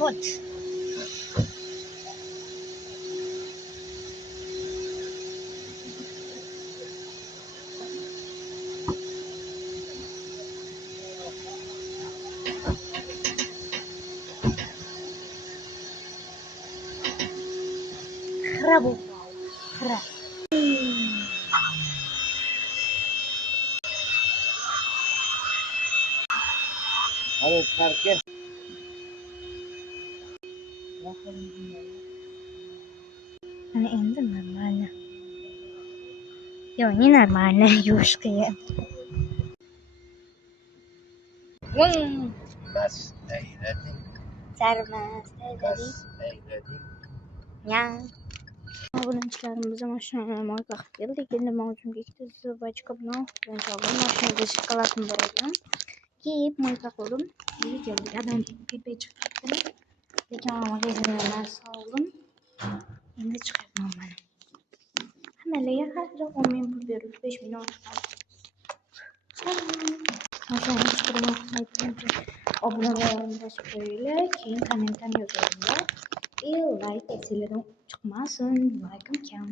Вот. Храбу. Хра. Hadi terk. Ana endi normalni. Yo'q, не нормально, ёшкая. Vın. Bas eyledin. Sarmas, taylading. Bas eyledin. Ya. Obunachilarimiz mashinaga moyka qilib keldik. Endi mavjumga ikkita zubachka bilan inshaalloh mashinaga shokoladni boradigan. Kiyib moyka qildim. Uyga keldik. Adam pipa chiqib ketdi. Lekin magazindan soldim. Endi chiqyapman mana. Hammalarga har bir 10 ming pul berib 5 million chiqadi. Obuna bo'lishni bosib qo'yinglar, keyin kommentdan yozinglar. Like esinglardan chiqmasin, like'im kam.